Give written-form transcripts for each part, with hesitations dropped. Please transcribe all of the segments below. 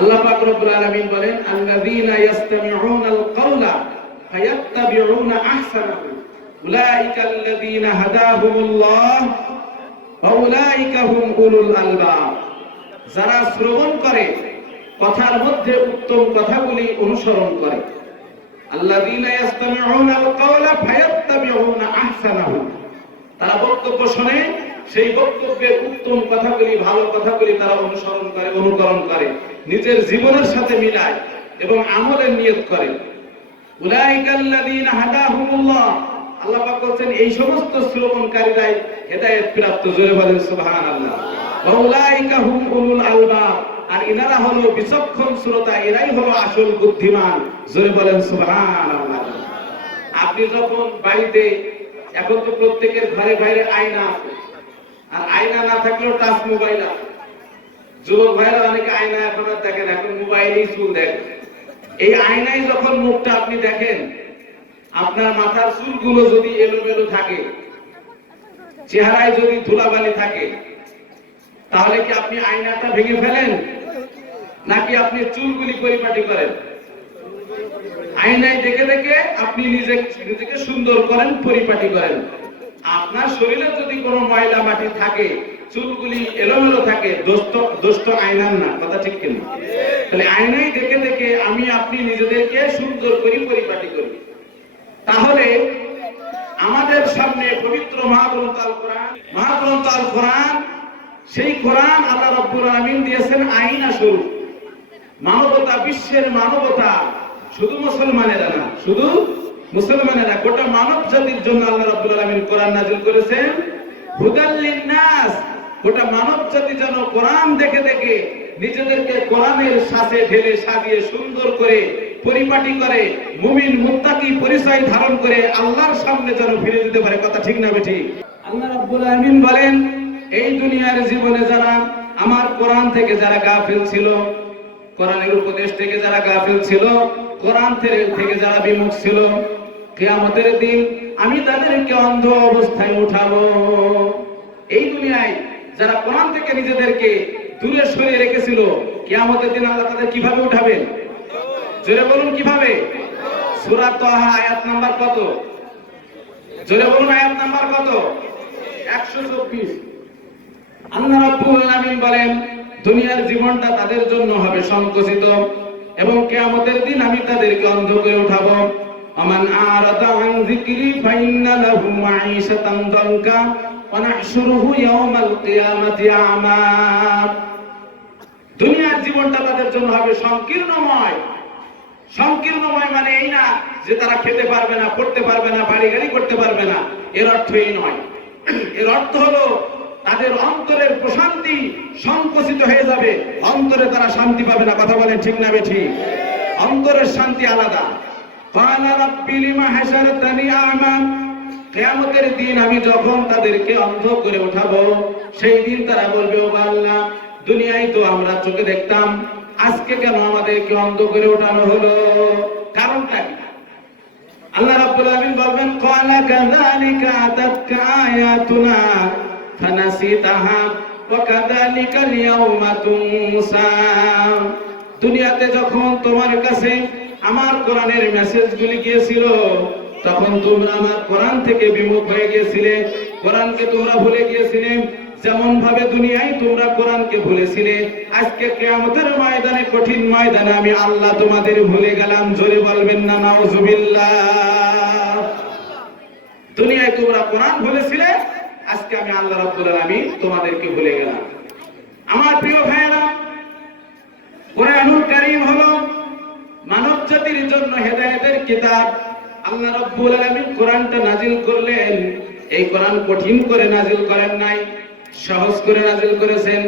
আল্লাহ পাক রব্বুল আলামিন বলেন আল্লাযীনা ইয়াসতামিউনাল কাওলা ফায়াত্তাবিউনা আহসানাহু উলাইকা আল্লাযীনা হাদাহুমুল্লাহ ওয়া উলাইকা হুম উলুল আলবাব। যারা শ্রবণ করে কথার মধ্যে উত্তম কথাগুলি অনুসরণ করে। আল্লাযীনা ইয়াসতামিউনাল কাওলা ফায়াত্তাবিউনা আহসানাহু, তারা বক্তব্য শোনে, সেই বক্তব্যের উত্তম কথাগুলি, ভালো কথাগুলি তারা অনুসরণ করে, অনুকরণ করে, নিজের জীবনের সাথে মিলায় এবং আমলের নিয়ত করে। উলাইকা আল্লাযীনা হাদাহুমুল্লাহ, আল্লাহ পাক বলেন এই সমস্ত শ্রবণকারীরাই হেদায়েত প্রাপ্ত। জোরে বলেন সুবহানাল্লাহ। ওয়া উলাইকা হুম উলুল আলবাব, আর এনারা হলো বিচক্ষণ শ্রোতা, এরাই হলো আসল বুদ্ধিমান। জোরে বলেন সুবহানাল্লাহ। আপনি যখন বাড়িতে, এখন তো প্রত্যেকের ঘরে বাইরে আয়না আছে, আর আয়না না থাকলেও টাচ মোবাইল আছে। যুবক ভাইরা অনেকে আয়না এখন আর দেখেন, এখন মোবাইলেই চুল দেখেন। এই আয়নায় যখন মুখটা আপনি দেখেন, আপনার মাথার চুলগুলো যদি এলোমেলো থাকে, চেহারায় যদি ধুলাবালি থাকে, তাহলে কি আপনি আয়নাটা ভেঙে ফেলেন, নাকি আপনি চুলগুলি পরিপাটি করেন? আয়নায় দেখে দেখে আপনি নিজেকে সুন্দর করেন, পরিপাটি করেন। আপনার শরীরে যদি কোনো ময়লা মাটি থাকে, চুলগুলি এলোমেলো থাকে, দোষ তো আয়নার না, কথা ঠিক কিনা? তাহলে আয়নায় দেখে দেখে আমি আপনি নিজেদেরকে সুন্দর করি, পরিপাটি করি। তাহলে আমাদের সামনে পবিত্র মহাগ্রন্থ আল কোরআন, মহাগ্রন্থ আল কোরআন, সেই কোরআন আল্লাহ রাব্বুল আলামিন দিয়েছেন আয়না স্বরূপ। মানবতা, বিশ্বের মানবতা, শুধু মুসলমানেরা না, শুধু মুসলমানেরা, গোটা মানব জাতির জন্য আল্লাহ রাব্বুল আলামিন কোরআন নাযিল করেছেন। হুদাল লিন্নাস, গোটা মানব জাতি যেন কোরআন দেখে দেখে নিজেদেরকে কোরআনের সাথে ঢেলে সাজিয়ে সুন্দর করে পরিপাটি করে মুমিন মুত্তাকি পরিচয় ধারণ করে আল্লাহর সামনে যেন ফিরে যেতে পারে। কথা ঠিক না বেঠিক? আল্লাহ রাব্বুল আলামিন বলেন এই দুনিয়ার জীবনে যারা আমার কোরআন থেকে যারা গাফিল ছিল, কোরআনের উপদেশ থেকে যারা গাফিল ছিল, কোরআন থেকে যারা বিমুখ ছিল, কিয়ামতের দিন আমি তাদেরকে অন্ধ অবস্থায় উঠাবো। এই দুনিয়ায় যারা কোরআন থেকে নিজেদেরকে দূরে সরিয়ে রেখেছিল, কিয়ামতের দিন আল্লাহ তাদের কিভাবে উঠাবেন? জোরে বলুন কিভাবে? সূরা তাহা আয়াত নাম্বার কত? জোরে বলুন আয়াত নাম্বার কত? 124। আল্লাহ রাব্বুল আলামিন বলেন দুনিয়ার জীবনটা তাদের জন্য হবে সংকুচিত এবং কিয়ামতের দিন আমি তাদেরকে অন্ধ করে উঠাবো। আমান আরাদা আন যিকরি ফাইন্না লাহু মাঈশাতান দানকা ওয়া নাহশুরুহু ইয়াওমাল কিয়ামাতি আমা। দুনিয়ার জীবনটা তাদের জন্য হবে সংকীর্ণময়। সংকীর্ণময় মানে এই না যে তারা খেতে পারবে না, পড়তে পারবে না, বাড়ি গাড়ি করতে পারবে না, এর অর্থ এই নয়। এর অর্থ হলো তাদের অন্তরের প্রশান্তি সংকুচিত হয়ে যাবে, অন্তরে তারা শান্তি পাবে না। কথা বলেন ঠিক না বেঠিক? অন্তরের শান্তি আলাদা। ক্বালা রাব্বি লিমা হাশারতানি আ'মা, কিয়ামতের দিন আমি যখন তাদেরকে অন্ধ করে উঠাবো, সেই দিন তারা বলবে ও আল্লাহ, দুনিয়ায় তো আমরা চোখে দেখতাম, আজকে কেন আমাদেরকে অন্ধ করে ওঠানো হলো? কারণটা কি? আল্লাহ রাব্বুল আলামিন বলবেন ক্বালা কাযালিকা আতাতকা আয়াতুনা ফানাসিতাহা ওয়া কাযালিকাল ইয়াওমা তুনসা। দুনিয়াতে যখন তোমার কাছে আমার কোরআনের মেসেজগুলি গিয়েছিল, তখন তোমরা আমার কোরআন থেকে বিমুখ হয়ে গিয়েছিলে, কোরআনকে তোমরা ভুলে গিয়েছিলে। যেমন ভাবে দুনিয়ায় তোমরা কোরআনকে ভুলেছিলে, আজকে কিয়ামতের ময়দানে, কঠিন ময়দানে আমি আল্লাহ তোমাদের ভুলে গেলাম। জোরে বলবেন না নাউযুবিল্লাহ। দুনিয়ায় তোমরা কোরআন ভুলেছিলে, আজকে আমি আল্লাহ রাব্বুল আলামিন তোমাদেরকে ভুলে গেলাম। আমার প্রিয় ভাইয়েরা, কোরআনুল কারীম হলো মানব জাতির জন্য হেদায়েতের কিতাব। আল্লাহ রাব্বুল আলামিন কোরআনটা নাজিল করলেন, এই কোরআন কঠিন করে নাজিল করেন নাই, সহজ করে নাজিল করেছেন।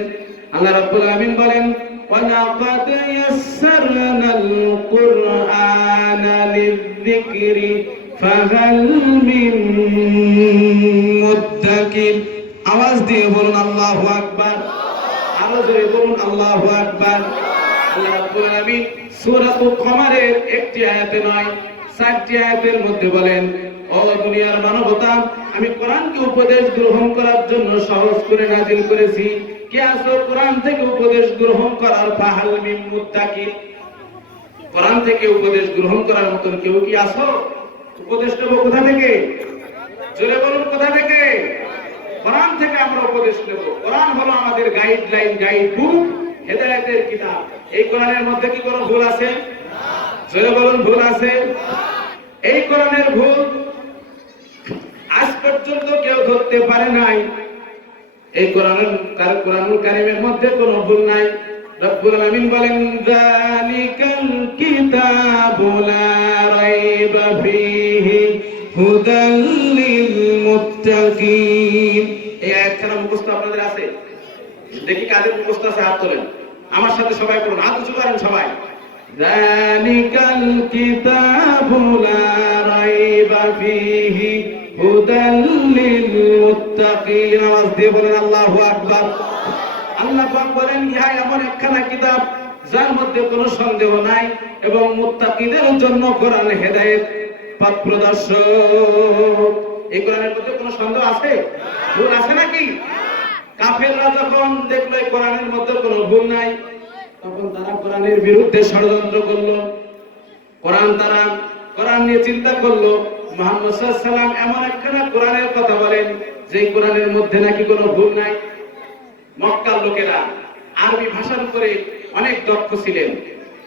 আল্লাহ রাব্বুল আলামিন বলেন ওয়ালাকাদ ইয়াসসারনাল কুরআনা লিযিকরি ফাহাল মিন মুদ্দাকির। আওয়াজ দিয়ে বলুন আল্লাহু আকবার। আরো জোরে বলুন আল্লাহু আকবার। আল্লাহ রাব্বুল আলামিন সূরাতুল কমারের একটি আয়াতে নয়, 4টি আয়াতের মধ্যে বলেন ও দুনিয়ার মানবতা, আমি কোরআনকে উপদেশ গ্রহণ করার জন্য সহজ করে নাজিল করেছি। কে আছো কোরআন থেকে উপদেশ গ্রহণ করার? ফাহাল মিন মুত্তাকিন, কোরআন থেকে উপদেশ গ্রহণ করার মতন কেউ কি আছো? উপদেশ নেব কোথা থেকে? জোরে বলুন কোথা থেকে? কোরআন থেকে আমরা উপদেশ নেব। কোরআন হলো আমাদের গাইডলাইন, গাইড বুক, হেদায়েতের কিতাব। এই কোরআনের মধ্যে কি কোনো ভুল আছে? জোরে বলুন ভুল আছে? এই কোরআনের ভুল আজ পর্যন্ত কেউ ধরতে পারে নাই। এই কোরআনুল কারীমের মধ্যে কোনো ভুল নাই। রব্বুল আলামিন বলেন যালিকাল কিতাবু লা রাইবা ফীহি হুদাল লিল মুত্তাকিন। এই আয়াতটা মুখস্থ আপনাদের আছে? দেখি কাদের মুখস্থ আছে, হাত তোলেন। আমার সাথে সবাই পড়ুন, হাত উঁচু করেন সবাই। যালিকাল কিতাবু লা রাইবা ফীহি হুদাল লিল মুত্তাকিন। আওয়াজ দিয়ে বলেন আল্লাহু আকবার। আল্লাহ পাক বলেন ইহা এমন একখানা কিতাব যার মধ্যে কোনো সন্দেহ নাই এবং মুত্তাকিদের জন্য কোরআন হেদায়েত পথ প্রদর্শক। এই কোরআনের মধ্যে কোনো সন্দেহ আছে? ভুল আছে নাকি? কাফেররা যখন দেখলো এই কোরআনের মধ্যে কোনো ভুল নাই, তখন তারা কোরআনের বিরুদ্ধে ষড়যন্ত্র করলো। কোরআন নিয়ে চিন্তা করলো। মুহাম্মদ সাল্লাল্লাহু আলাইহি ওয়াসাল্লাম এমন একখানা কোরআনের কথা বলেন যে কোরআনের মধ্যে নাকি কোনো ভুল নাই। মক্কার লোকেরা আরবি ভাষার উপরে অনেক দক্ষ ছিলেন।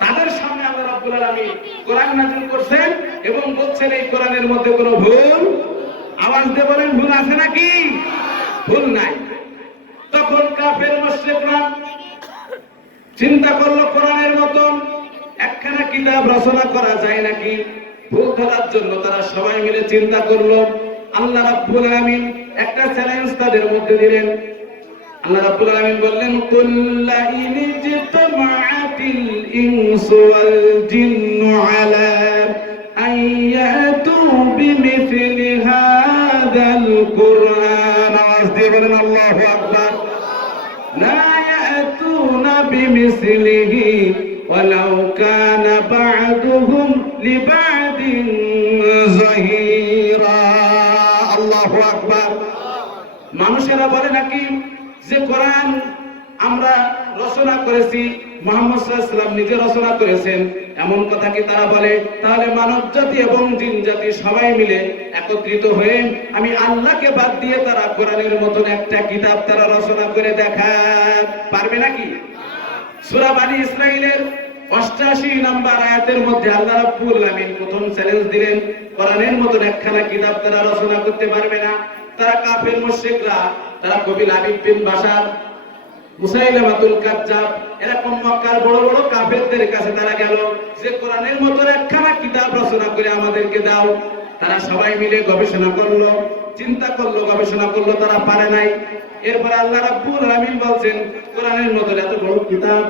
তাদের সামনে আল্লাহ রাব্বুল আলামিন কোরআন নাযিল করছেন এবং বলছেন এই কোরআনের মধ্যে কোনো ভুল। আওয়াজ দিয়ে বলেন ভুল আছে নাকি? ভুল নাই। তখন কাফের মুশরিকরা চিন্তা করলো কোরআনের মতন একখানা কিতাব রচনা করা যায় নাকি। ভুল ধরার জন্য তারা সবাই মিলে চিন্তা করলো। আল্লাহ রাব্বুল আলামিন একটা চ্যালেঞ্জ তাদের মধ্যে দিলেন। আল্লাহ রাব্বুল আলামিন বললেন কুল্লা ইন জিতমাআতিল ইনসু ওয়াল জিন্নু আলা আইয়াতু বিমিথলি হাদাল কুরআন। আওয়াজ দিয়ে বলেন আল্লাহু আকবার। লা ইয়াতুনা বিমিথলিহি ওয়ালাউ কানা বা'দুহুম লিবা'দিন যাহিরা। আল্লাহু আকবার। মানুষেরা বলে নাকি যে কোরআন আমরা রচনা করেছি, মুহাম্মদ সাল্লাল্লাহু আলাইহি ওয়াসাল্লাম নিজে রচনা করেছেন, এমন কথা কি তারা বলে? তাহলে মানব জাতি এবং জিন জাতি সবাই মিলে একত্রিত হয়ে আমি আল্লাহকে বাদ দিয়ে তারা কোরআনের মতন একটা কিতাব তারা রচনা করে দেখায় পারবে নাকি? সূরা বনী ইসরাঈলের ৮৮ নম্বর আয়াতের মধ্যে আল্লাহ রাব্বুল আলামিন প্রথম চ্যালেঞ্জ দিলেন, কোরআনের মতন একখানা কিতাব তারা রচনা করতে পারবে না। তারা কাফের মুশরিকরা, তারা কবি লাবিব বিন বাশার, মুসাইলামাতুল কাজ্জাব, এরকম মক্কার বড় বড় কাফেরদের কাছে তারা গেল যে কোরআনের মতন একখানা কিতাব রচনা করে আমাদেরকে দাও। তারা সবাই মিলে গবেষণা করলো, চিন্তা করলো, গবেষণা করলো, তারা পারে নাই। এরপর আল্লাহ রাব্বুল আলামিন বলছেন কোরআনের মতন এত বড় কিতাব,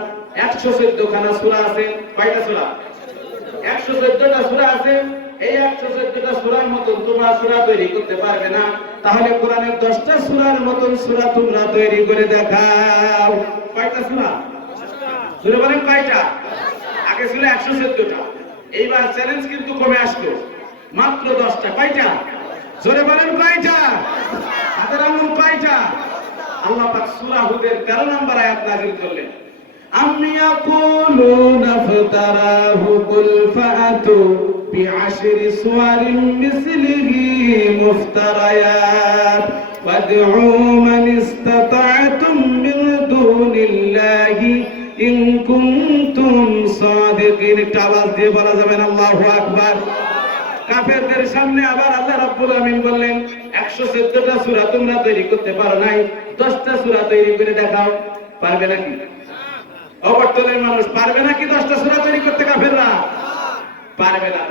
১১৪ খানা সূরা আছে। কয়টা সূরা? ১১৪টা সূরা আছে। এই ১১৪টা সূরার মতন তোমরা সূরা তৈরি করতে পারবে না, তাহলে কোরআনের 10টা সূরার মতন সূরা তোমরা তৈরি করে দেখাও। কয়টা সূরা? সূরা বলেন কয়টা? আগে ছিল ১১৪টা, এইবার চ্যালেঞ্জ কিন্তু কমে আসলো, মাত্র 10টা। কয়টা? জোরে বলেন কয়টা? হাতের আঙুল কয়টা? আল্লাহ পাক সূরা হুদের 13 নম্বর আয়াত নাযিল করলেন। আম ইয়াকুলুনা ফাতারাহু কুল ফাআতু বিআশরি সুওয়ারিন মিসলিহি মুফতারায়াত ওয়াদউ মান ইসতাতা'তুম মিন দুনিল্লাহি ইন কুনতুম সাদিকিন। আওয়াজ দিয়ে বলা যাবে না আল্লাহু আকবার। কাফেরদের সামনে আবার আল্লাহ রাব্বুল আলামিন বললেন ১১৪টা সূরা তোমরা তৈরি করতে পারো নাই, 10টা সূরা তৈরি করে দেখাও। পারবে নাকি? অবর্তনের মানুষ পারবে নাকি 10টা সূরা তৈরি করতে? কাফেররা পারবে না।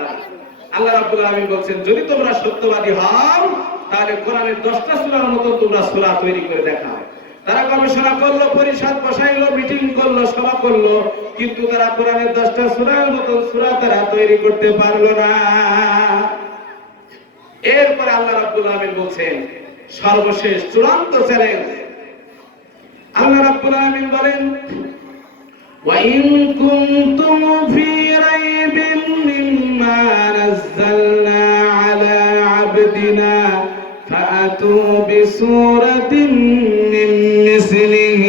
আল্লাহ রাব্বুল আলামিন বলছেন যদি তোমরা সত্যবাদী হও তাহলে কোরআনের 10টা সূরার মতো তোমরা সূরা তৈরি করে দেখাও। তারা গবেষণা করলো, পরিষদ বসাইলো, মিটিং করলো, সভা করলো, কিন্তু তারা কোরআনের 10টা সূরার মতো সূরা তারা তৈরি করতে পারলো না। এরপরে আল্লাহ রাব্বুল আলামিন বলছেন সর্বশেষ চূড়ান্ত চ্যালেঞ্জ। আল্লাহ রাব্বুল আলামিন বলেন وَإِن كُنتُمْ فِي رَيْبٍ مِّمَّا نَزَّلْنَا عَلَى عَبْدِنَا فَأْتُوا بِسُورَةٍ مِّن مِّثْلِهِ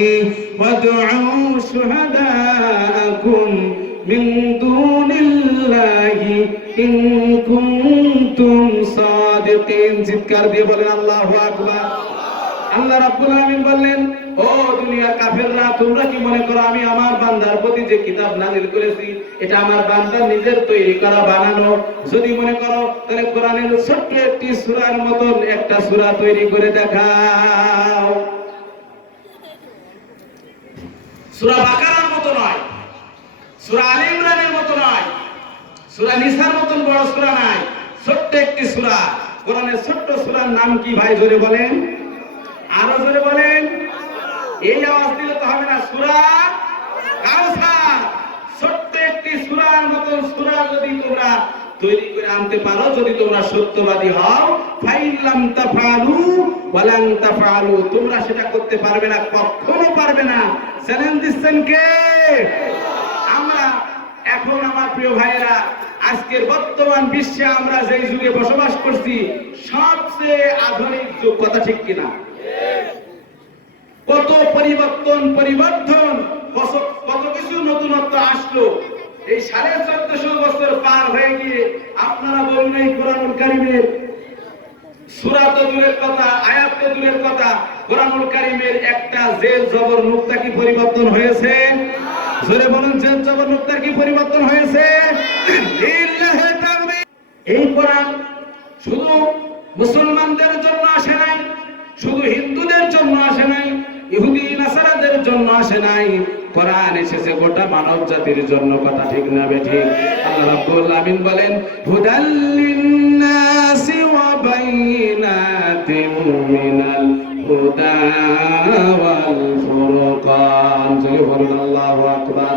মিন দুনিল্লাহি ইন কুনতুম সাদিকিন। চিৎকার দিয়ে বলেন আল্লাহু আকবার। আল্লাহ রাব্বুল আলামিন বললেন, ও দুনিয়ার কাফেররা, তোমরা কি মনে করো আমি আমার বান্দার প্রতি যে কিতাব নাযিল করেছি এটা আমার বান্দার নিজের তৈরি করা বানানো? যদি মনে করো তাহলে কোরআনের ছোট্ট একটি সূরার মতন একটা সূরা তৈরি করে দেখাও। সূরা বাকারার মতো নয়, সূরা আলে ইমরানের মতো নয়, সূরা নিসার মতন বড় সূরা নাই, ছোট্ট একটি সূরা। কোরআনের ছোট্ট সূরার নাম কি ভাই জোরে বলেন, আরো জোরে বলেন। এই আওয়াজ দিলে তো হবে না, সূরা কাউসার। ছোট্ট একটি সূরার মতন সূরা যদি তোমরা তৈরি করে আনতে পারো, যদি তোমরা সত্যবাদী হও, ফাইলাম তাফআলু ওয়ালান তাফআলু, তোমরা সেটা করতে পারবে না, কখনো পারবে না। চ্যালেঞ্জ দিচ্ছেন কে? আমরা। এখন আমার প্রিয় ভাইয়েরা, আজকের বর্তমান বিশ্বে আমরা যেই যুগে বসবাস করছি সবচেয়ে আধুনিক যুগ, কথা ঠিক কিনা? কত পরিবর্তন, কত কিছু নতুনত্ব আসলো। এই 1450 বছর পার হয়ে গিয়ে আপনারা বলুন, এই কোরআনুল কারীমের সূরা তো দূরের কথা, আয়াত তো দূরের কথা, কোরআনুল কারীমের একটা জের জবর নুক্তা কি পরিবর্তন হয়েছে? জোরে বলুন, জের জবর নুক্তার কি পরিবর্তন হয়েছে? লিল্লাহি তাকবীর। এই কোরআন শুধু মুসলমানদের জন্য আসে নাই, শুধু হিন্দুদের জন্য আসে নাই, ইহুদি নাসারাদের জন্য আসে নাই, কোরআন এসেছে গোটা মানব জাতির জন্য, কথা ঠিক না বেঠিক? আল্লাহ রাব্বুল আলামিন বলেন, হুদাল লিন্নাসি ওয়া বাইনাতিন মিনাল হুদা ওয়াল ফুরকান। জোরে বলুন আল্লাহু আকবার,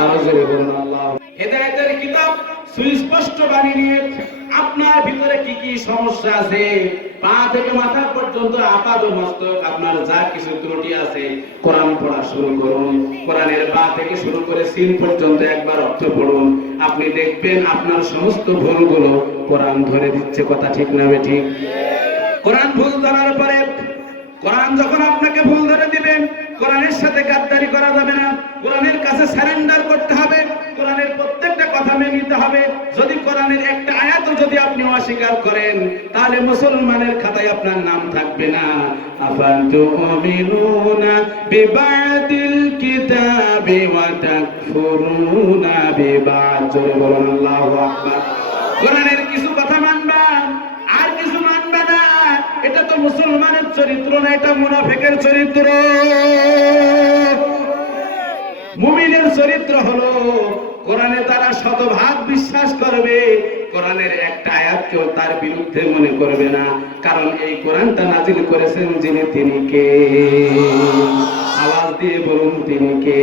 আরো জোরে বলুন আল্লাহ। হেদায়েতের কিতাব সুস্পষ্ট বাণী নিয়ে আপনার ভিতরে কি কি সমস্যা আছে, পা থেকে মাথা পর্যন্ত আপাদ মস্তক আপনার যা কিছু ত্রুটি আছে, কোরআন পড়া শুরু করুন। কোরআনের বা থেকে শুরু করে সিন পর্যন্ত একবার অর্থ পড়ুন, আপনি দেখবেন আপনার সমস্ত ভুলগুলো কোরআন ধরে দিচ্ছে, কথা ঠিক না বেঠিক? কোরআন ভুল ধরার পরে, কোরআন যখন আপনাকে ভুল ধরে দিবেন, কোরআনের সাথে গাদ্দারি করা যাবে না, কোরআনের কাছে সারেন্ডার করতে হবে, কোরআনের প্রত্যেকটা কথা মেনে নিতে হবে। যদি কোরআনের একটা আয়াতও যদি আপনি অস্বীকার করেন, তাহলে মুসলমানের খাতায় আপনার নাম থাকবে না। আফাতুমিনুনা বিবাদিল কিতাবি ওয়া তাকফুরুনা বিবাদ। জোরে বলুন আল্লাহু আকবার। কোরআনের কিছু কথা মানবা আর কিছু মানবে না, এটা তো মুসলমানের চরিত্র না, এটা মুনাফিকের চরিত্র। মুমিনের চরিত্র হলো কোরআনে তারা শতভাগ বিশ্বাস করবে, কোরআনের একটা আয়াতকেও তার বিরুদ্ধে মনে করবে না, কারণ এই কোরআনটা নাজিল করেছেন যিনি, তিনি কে? আওয়াজ দিয়ে বলুন, তিনি কে?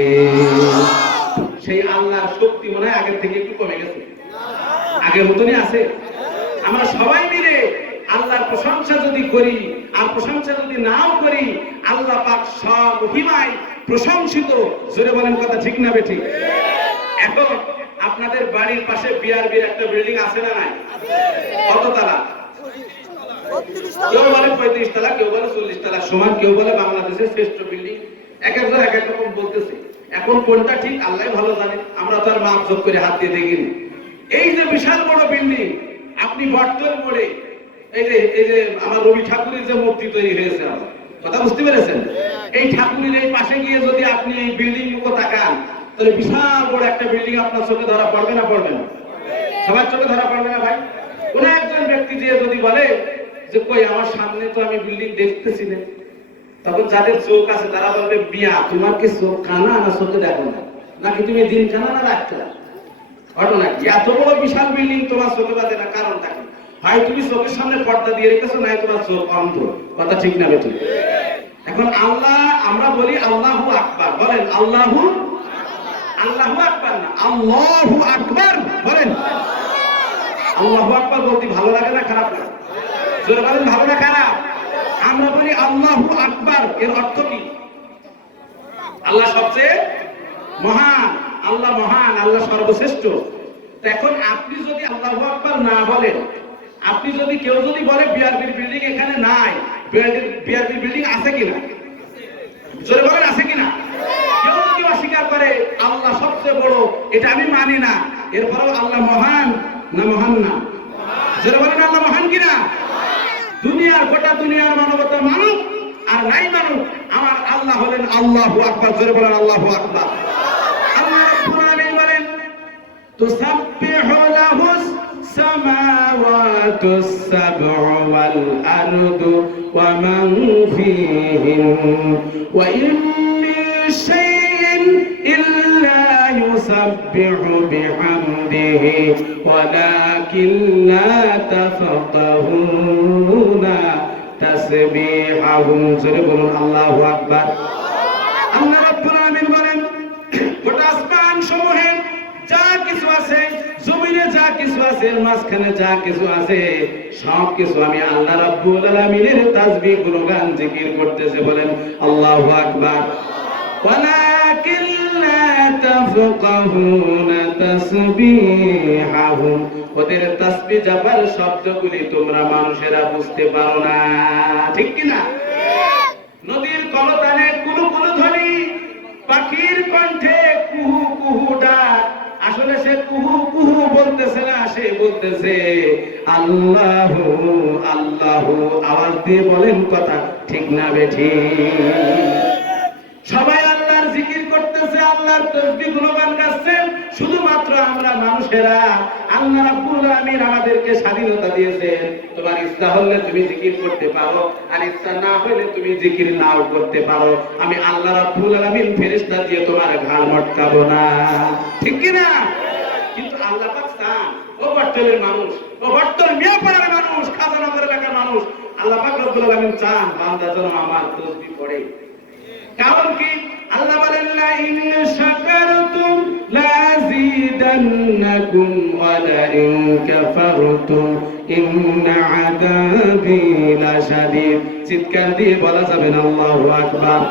সেই আল্লাহর শক্তি মনে হয় আগের থেকে একটু কমে গেছে, আগের মতনই আছে। আমরা সবাই মিলে আল্লাহর প্রশংসা যদি করি আর প্রশংসা যদি নাও করি, আল্লাহ পাক সব মহিমায় প্রশংসিত। জোরে বলেন, কথা ঠিক না বেঠিক? এখন আপনাদের বাড়ির পাশে বিআরবির একটা বিল্ডিং আছে না নাই? কত তালা? কেউ বলে 35 তালা, কেউ বলে 40 তালা সমান, কেউ বলে বাংলাদেশের শ্রেষ্ঠ বিল্ডিং। এক একজন এক এক রকম বলতেছে। এখন কোনটা ঠিক আল্লাহ ভালো জানে, আমরা তো আর মাপ যোগ করে হাত দিয়ে দেখিনি। এই যে বিশাল বড় বিল্ডিং, আপনি বটতল মোড়ে এই যে আমার রবি ঠাকুরের যে মূর্তি তৈরি হয়েছে, কথা বুঝতে পেরেছেন? এই ঠাকুরের এই পাশে গিয়ে যদি আপনি এই বিল্ডিং মুখো তাকান, তাহলে বিশাল বড় একটা বিল্ডিং আপনার চোখে ধরা পড়বে না? পড়বে না? সবার চোখে ধরা পড়বে না ভাই? কোন একজন ব্যক্তি যে যদি বলে যে কই আমার সামনে তো আমি বিল্ডিং দেখতেছি না, তখন যাদের চোখ আছে তারা বলবে, বিয়া তোমার কি চোখ কানা না চোখে দেখো না, নাকি তুমি দিন কানা না রাখতে? ঘটনা কি? এত বড় বিশাল বিল্ডিং তোমার চোখে বাজে না, কারণটা কি? ভাই তুমি চোখের সামনে পর্দা দিয়ে রেখেছো, নাই তোমার চোখ অন্ধ, কথা ঠিক না বেঠিক? এখন আল্লাহ, আমরা বলি আল্লাহু আকবার, বলেন আল্লাহু আকবার না আল্লাহু আকবার, বলেন আল্লাহু আকবার। বলতে ভালো লাগে না খারাপ লাগে? জোরে বলেন, ভালো না খারাপ? আমরা বলি আল্লাহু আকবার, এর অর্থ কি? আল্লাহ সবচেয়ে মহান, আল্লাহ মহান, আল্লাহ সর্বশ্রেষ্ঠ। এখন আপনি যদি আল্লাহু আকবার না বলেন, আপনি যদি কেউ যদি বলে বিআরবির বিল্ডিং এখানে নাই, বিআরবির বিল্ডিং আছে কিনা? জোরে বলেন, আছে কিনা? কেউ যদি অস্বীকার করে আল্লাহ আল্লাহ সবচেয়ে বড়, এটা আমি মানি না, এরপরেও আল্লাহ মহান না মহান না? যারা বলেন আল্লাহ মহান কিনা? দুনিয়ার গোটা দুনিয়ার মানবতা মানুষ আর নাই মানুষ, আমার আল্লাহ হলেন আল্লাহু আকবার। যারা বলেন আল্লাহু আকবার। আল্লাহ রাব্বুল আলামিন বলেন তুসাব্বিহু লাহুস সামাওয়াতুস সাব'ু ওয়াল আরদু ওয়া মান ফীহিন ওয়া ইন মিন শাইইন ইল্লা ইউসাব্বিহু বিহামদিহি ওয়ালাকিন লা তাফকাহুনা তাসবিহাহুম। জোরে বলুন আল্লাহু আকবার। আল্লাহ রাব্বুল আলামিন বলেন গোটা আসমান সমূহে যা কিছু আছে, জমিনে যা কিছু আছে, মাঝখানে যা কিছু আছে, সব কিছু আমি আল্লাহ রাব্বুল আলামিনের তাসবিহ গুণগান জিকির করতেছে। বলেন আল্লাহু আকবার। ওয়ালাকিন লা তাফকাহুনা তাসবিহাহুম, ওদের তাসবিহ জবার শব্দগুলি তোমরা মানুষেরা বুঝতে পারো না, ঠিক কি না? নদীর কলতানে কুলু কুলু ধ্বনি, পাখির কণ্ঠে কুহু কুহু ডাক, আসলে সে কুহু কুহু বলতেছে না, সে বলতেছে আল্লাহু আল্লাহু। আওয়াজ দিয়ে বলেন কথা ঠিক না বেঠিক? সবাই আল্লাহর জিকির করতেছে, আল্লাহর তাসবিহ গুণগান গাচ্ছে, শুধুমাত্র আমরা মানুষেরা। আল্লাহ রাব্বুল আলামিন আমাদেরকে স্বাধীনতা দিয়েছেন, তোমার ইচ্ছা হলে তুমি জিকির করতে পারো, আর ইচ্ছা না হলে তুমি জিকির নাও করতে পারো। আমি আল্লাহ রাব্বুল আলামিন ফেরেশতা দিয়ে তোমার ঘাড় মটকাবো না, ঠিক কি না? কিন্তু আল্লাহ পাক চান, ও বটতলের মানুষ, ও বটতল মিয়াপাড়ার মানুষ, খাজানগর এলাকার মানুষ, আল্লাহ পাক রব্বুল আলামিন চান বান্দা যেন আমার তাসবিহ পড়ে। কারণ কি? আল্লাহ বলেন লা ইন শাকারতুম লাযিদান্নাকুম ওয়া লা ইন কাফারতুম ইন্না আযাবি লাশাদীদ। চিৎকার দিয়ে বলা যাবে না আল্লাহু আকবার।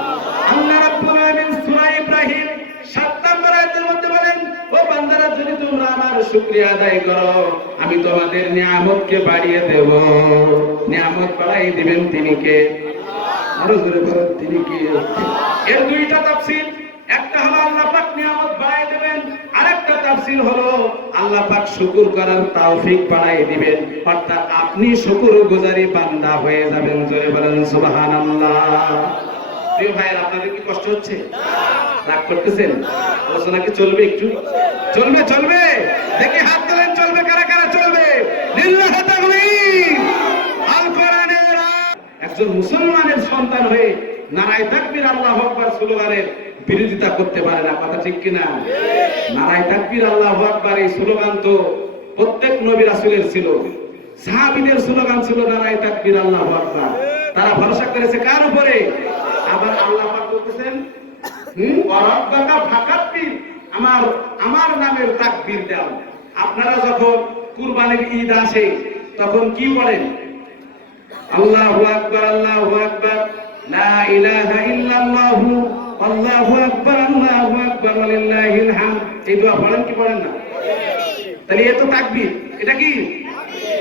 আল্লাহ রাব্বুল আলামিন সূরা ইব্রাহিম ৭ নম্বর আয়াতের মধ্যে বলেন, ও বান্দারা যদি তোমরা আমার শুকরিয়া আদায় করো, আমি তোমাদের নিয়ামতকে বাড়িয়ে দেব। নিয়ামত বাড়াই দিবেন তিনি কে? আরো জোরে বলেন তিনি কি? এর দুইটা তাফসীর, একটা হলো আল্লাহ পাক নিয়ামত বাড়াই দিবেন, আরেকটা তাফসীর হলো আল্লাহ পাক শুকর করার তৌফিক বাড়াই দিবেন, অর্থাৎ আপনি শুকরগুজারি বান্দা হয়ে যাবেন। জোরে বলেন সুবহানাল্লাহ। প্রিয় ভাইরা, আপনাদের কি কষ্ট হচ্ছে? রাগ করতেছেন? আলোচনা কি চলবে? একটু চলবে, চলবে। দেখি হাত তোলেন, চলবে কারা কারা চলবে? লিল্লাহি তাকবীর। আল কোরআনের একজন মুসলমানের সন্তান হয়ে নারায়ে তাকবীর আল্লাহু আকবার স্লোগানের বিরোধিতা করতে পারে না, কথা ঠিক কিনা? নারায়ে তাকবীর আল্লাহু আকবার এই স্লোগান তো প্রত্যেক নবী রাসূলের ছিল, সাহাবীদের স্লোগান ছিল নারায়ে তাকবীর আল্লাহু আকবার। তারা ভরসা করেছে কার উপরে? আবার আল্লাহ পাক বলতেছেন ওয়া রাব্বাকা ফাকাব্বির, আমার নামের তাকবীর দাও। আপনারা যখন কুরবানির ঈদ আসে তখন কি পড়েন? আল্লাহু আকবার, আল্লাহু আকবার, লা ইলাহা ইল্লাল্লাহু, আল্লাহু আকবার, আল্লাহু আকবার, ওয়ালিল্লাহিল হামদ। এই দোয়া পড়েন কি পড়েন না? তাহলে এ তো তাকবীর। এটা কি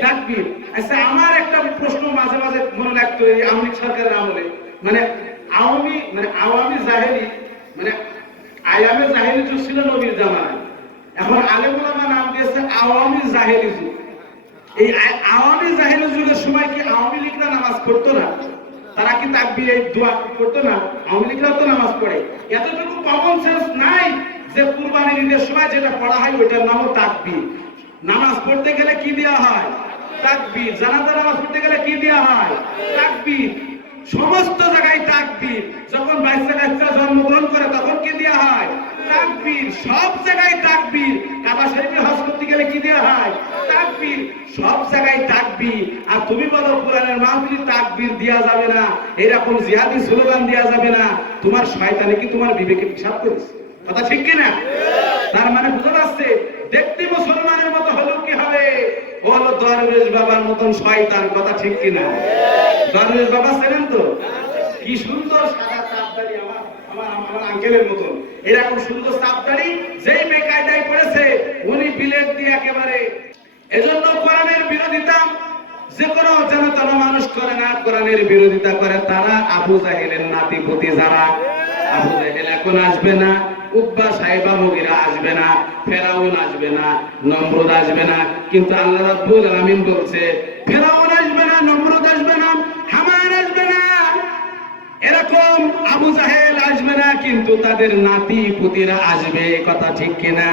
তাকবীর? আচ্ছা, আমার একটা প্রশ্ন মাঝে মাঝে মনে লাগতো এই আওয়ামী সরকারের আমলে, মানে আওয়ামী জাহেলি, মানে আয়ামে জাহেলি যুগ ছিল নবীর জামানায়, এখন আলেম ওলামা নাম দিয়েছে আওয়ামী জাহেলি যুগ। এই আওয়ামী জাহেলি যুগের সময় কি আওয়ামী লীগরা নামাজ পড়তো না? তারা কি তাকবীর এই দোয়া করতো না? আওয়ামী লীগরা তো নামাজ পড়ে। এতটুকু কমন সেন্স নাই যে কুরবানির ঈদের সময় যেটা পড়া হয় ওইটার নামও তাকবীর। নামাজ পড়তে গেলে কি দেওয়া হয়? তাকবীর। জানাজা নামাজ পড়তে গেলে কি দেওয়া হয়? তাকবীর। সমস্ত জায়গায় তাকবীর। যখন বাচ্চা জন্মগ্রহণ করে তখন কি দেওয়া হয়? তাকবীর। সব জায়গায় তাকবীর। কাবা শরীফে হজ করতে গেলে কি দেওয়া হয়? তাকবীর। সব জায়গায় তাকবীর। আর তুমি বলো কোরআনের মাহফিলে তাকবীর দেওয়া যাবে না, এরকম জিহাদি স্লোগান দেওয়া যাবে না, তোমার শয়তানে কি তোমার বিবেকে পিশাব করেছে? কথা ঠিক কিনা? তার মানে বুঝা যাচ্ছে দেখতে মুসলমানের মতো হলেও কি হবে? ও হলো দরবেশ বাবার মতন শয়তান, কথা ঠিক কিনা? দরবেশ বাবা ছিলেন তো, কি সুন্দর সাদা চাপদাড়ি, আমার আঙ্কেলের মতন এরকম সুন্দর চাপদাড়ি, যেই বেকায়দায় পড়েছে উনি বিলেট দিয়ে একেবারে। এজন্য কোরআনের বিরোধিতা যে কোনো জনতন মানুষ করে না, কোরআনের বিরোধিতা করে তারা আবু জাহেলের নাতি পুতি যারা। আবু জাহেল এখন আসবে না, উকবা সাইবা মুগিরা আসবে না, ফেরাউন আসবে না, নমরুদ আসবে না, কিন্তু আল্লাহ রাব্বুল আলামিন বলছে ফেরাউন আসবে না, নমরুদ আসবে না, হামান আসবে না, এরকম আবু জাহেল আসবে না, কিন্তু তাদের নাতি পুতিরা আসবে। কথা ঠিক কিনা?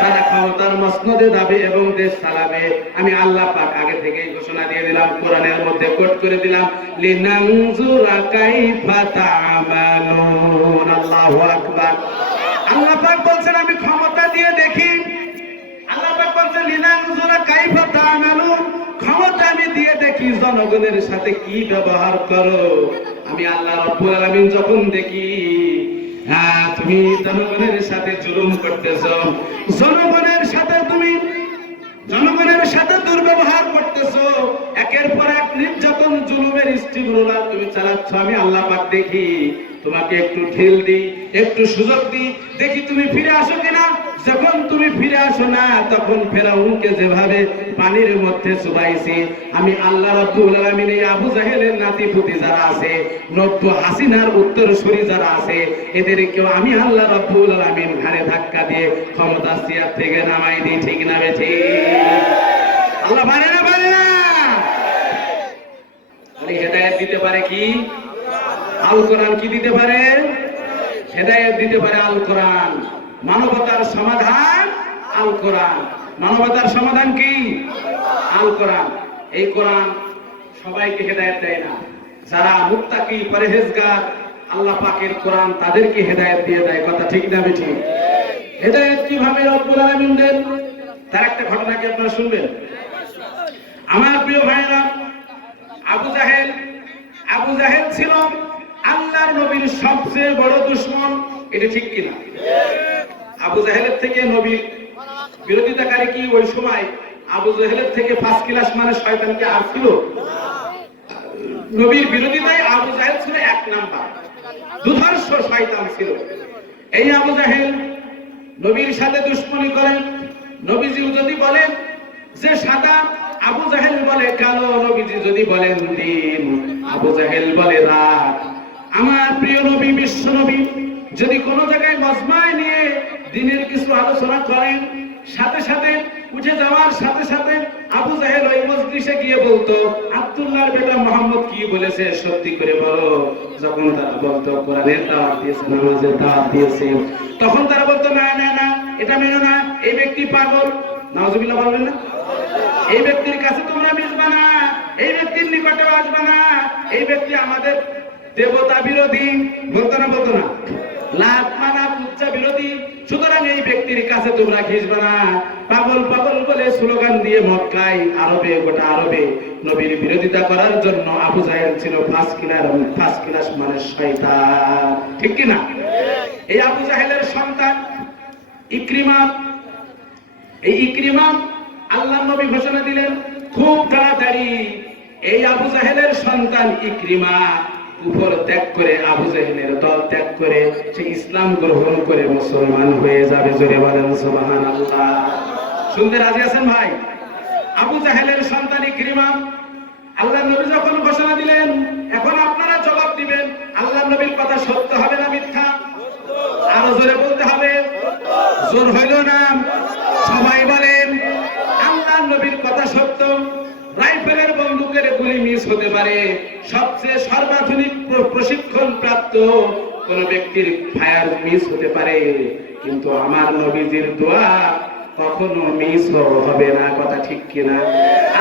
তারা ক্ষমতার মসনদে যাবে এবং দেশ চালাবে। আমি আল্লাহ পাক আগে থেকেই ঘোষণা দিয়ে দিলাম, কোরআনের মধ্যে কোট করে দিলাম, লিনানজুরা কাইফা তা'মালুন। আল্লাহু আকবার। আল্লাহ পাক বলছেন আমি ক্ষমতা দিয়ে দেখি। আল্লাহ পাক বলছেন লিনানজুরা কাইফা তা'মালুন, ক্ষমতা আমি দিয়ে দেখি জনগণের সাথে কি ব্যবহার করো। আমি আল্লাহ রাব্বুল আলামিন যখন দেখি তুমি জনগণের সাথে জুলুম করতেছো, জনগণের সাথে দুর্ব্যবহার করতেছো, একের পর এক নির্যাতন জুলুমের স্টিমুলার তুমি চালাচ্ছ, আমি আল্লাহ পাক দেখি, তোমাকে একটু ঢিল দিই, একটু সুযোগ দিই, দেখি তুমি ফিরে আসো কিনা। যখন তুমি ফিরে আসো না, তখন ফেরাউনকে যেভাবে পানির মধ্যে চুবাইছি, আমি আল্লাহ রাব্বুল আলামিন এই আবু জাহেলের নাতিপুতি যারা আছে, নব্য হাসিনার উত্তরসূরি যারা আছে, এদেরকেও আমি আল্লাহ রাব্বুল আলামিন ঘাড়ে ধাক্কা দিয়ে ক্ষমতা চেয়ার থেকে নামাই দিই। ঠিক না বেঠি? আল্লাহ পারে না? পারে না? হেদায়েত দিতে পারে কি? আল কোরআন। কি দিতে পারে? হেদায়েত দিতে পারে আল কোরআন। মানবতার সমাধান আল কোরআন। মানবতার সমাধান কি? আল কোরআন। এই কোরআন সবাইকে হেদায়েত দেয় না, যারা মুত্তাকি পরহেজগার আল্লাহ পাকের কোরআন তাদেরকে হেদায়েত দিয়ে দেয়। কথা ঠিক না বেঠি? হেদায়েত কিভাবে রব্বুল আলামিন দেন তার একটা ঘটনা কি আপনারা শুনবেন? আমার প্রিয় ভাইরা, আবু জাহেল ছিল আল্লাহর নবীর সবচেয়ে বড় দুশমন। এটা ঠিক কিনা? আবু জাহেলের থেকে নবীর বিরোধিতাকারী কি ওই সময় আবু জাহেলের থেকে ফার্স্ট ক্লাস মানে শয়তান কি আর ছিল? নবীর বিরোধিতায় আবু জাহেল ছিল এক নাম্বার, দুর্ধর্ষ শয়তান ছিল। এই আবু জাহেল নবীর সাথে দুশমনি করেন। নবীজি যদি বলেন যে সাদা, আবু জাহেল বলে কালো। নবীজি যদি বলেন দিন, আবু জাহেল বলে রাত। আমার প্রিয় নবী, বিশ্ব নবী যদি কোন জায়গায় মজমায় নিয়ে দিনের কিছু আলোচনা করেন, সাথে সাথে উঠে যাওয়ার সাথে সাথে আবু জাহেল ওই মজলিসে গিয়ে বলতো, আব্দুল্লাহর বেটা মুহাম্মদ কি বলেছে সত্যি করে বলো। যখন তারা বলতো কোরআনের দাওয়াত দিয়েছে, নামাজের দাওয়াত দিয়েছে, তখন তারা বলতো না না না, এটা মেনো না, এই ব্যক্তি পাগল। নাউজুবিল্লাহ বলবেন না? এই ব্যক্তির কাছে তোমরা মিশবা না, এই ব্যক্তির নিকটে আসবা না, এই ব্যক্তি আমাদের দেবতা বিরোধী। বলতো না? বলতো না? লাত মানা পুচ্ছা বিরোধী, সুতরাং এই ব্যক্তির কাছে তোমরা ঘেঁষবে না। পাগল পাগল বলে স্লোগান দিয়ে মক্কায়, আরবে, গোটা আরবে নবীর বিরোধিতা করার জন্য আবু জাহেল ছিল ফার্স্ট ক্লাস মানে শয়তান। ঠিক কিনা? এই আবু জাহেলের সন্তান ইকরিমা, এই ইকরিমা আল্লাহ নবী ঘোষণা দিলেন খুব তাড়াতাড়ি এই আবু জাহেলের সন্তান ইকরিমা উপর ত্যাগ করে, আবু জাহেলের দল ত্যাগ করে সে ইসলাম গ্রহণ করে মুসলমান হয়ে যাবে। জোরে বলেন সুবহানাল্লাহ। শুনতে রাজি আছেন ভাই? আবু জাহেলের সন্তান ইকরিমা, আল্লাহ নবী যখন ঘোষণা দিলেন, এখন আপনারা জবাব দিবেন আল্লাহ নবীর কথা সত্য হবে না মিথ্যা? আরো জোরে বলতে হবে। জোর হইল না? সবাই বলেন আল্লাহ নবীর কথা সত্য। রাইফেলের বন্দুকের গুলি মিস হতে পারে, সবচেয়ে সর্বাধুনিক প্রশিক্ষণ প্রাপ্ত কোন ব্যক্তির ফায়ার মিস হতে পারে, কিন্তু আমার নবীজির দোয়া কখনো মিস হবে না। কথা ঠিক কিনা?